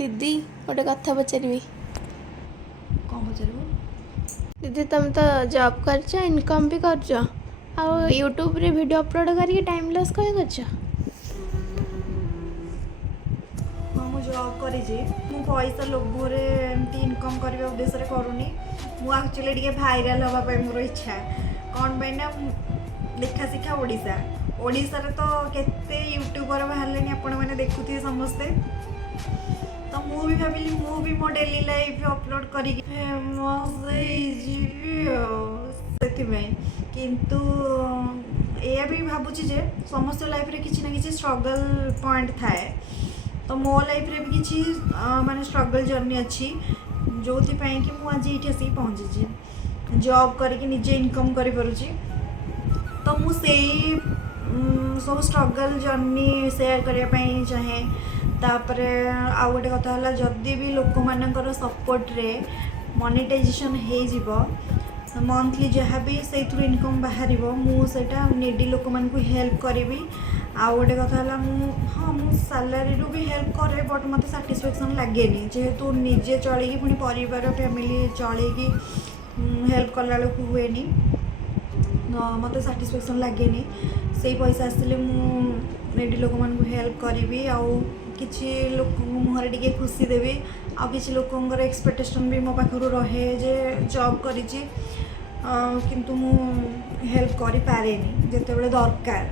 दीदी गोटे कथा पचारि कौन पचार दीदी तुम तो जॉब कर इनकम भी कर यूट्यूब रे वीडियो अपलोड करके टाइम लॉस कहीं कर हाँ मुझे जॉब करी पैसा लोभरे एमती इनकम करने उद्देश्य करूनी मुझे टे भाइराल हाँपाई मोर इच्छा कौन पाई ना देखा शिखा ओडिशा ओडिशा तो केते यूट्यूबर बाहर आपण मैंने देखुए समस्ते तो मुझे भाविली मुझे मो डेली लाइफ अपलोड करी फेमस किंतु या भी भावुची जे समस्त लाइफ रे किसी ना किसी स्ट्रगल पॉइंट थाए तो मो लाइफ रे भी किसी माने स्ट्रगल जर्नी अच्छी जो कि मुझे ये आसिक पहुँची जॉब करके निजे इनकम करी पारुची तो मुझे सब स्ट्रगल जर्नी सेयार करने चाहे तापर आउ गोटे कथा है जदि भी लोक मानकर सपोर्ट रे मोनेटाइजेशन हो मंथली जहाँ भी से इनकम बाहर मुझे निडी लोक मान हेल्प करी आउ गोटे कथा है हाँ मु सैलरी रू भी हेल्प करे बट मत साटिस्फैक्शन लगे जेहेतु निजे चलिकी पुणी परिवार फैमिली चलिकी हेल्प कला हुए मत साटिस्फैक्शन लगे से पैसा आसले मुडी लोक मान हेल्प करी आउ किसी लोक मुहर टे खुशी देवी आ किसी लोकर एक्सपेक्टेशन भी मो पाखु रहे जे जॉब करी किंतु मु हेल्प करी पारेनी जिते बड़े दरकार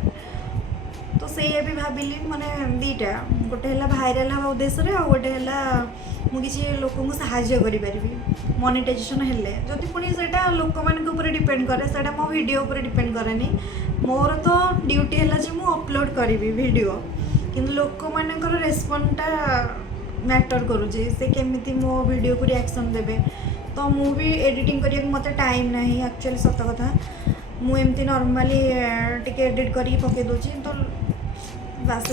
तो से भी भाविली माने दीटा गोटे है भाइराल हाँ उद्देश्य आ गोटे है मुझे लोक साहाय्य करी मोनेटाइजेशन हेल्ले जदि पुणी से लोक मान डिपेंड करे से मो वीडियो उपर डिपेंड करे मोर तो ड्यूटी है जे मु अपलोड करी वीडियो किंतु लोक मानकर रेस्पॉन्डटा मैटर करुचे से केमिति मो वीडियो को रिएक्शन देबे तो मु भी एडिटिंग करिया मते टाइम नहीं एक्चुअली सत कथा मु एमती नॉर्मली टिके एडिट करी पके दोची तो बास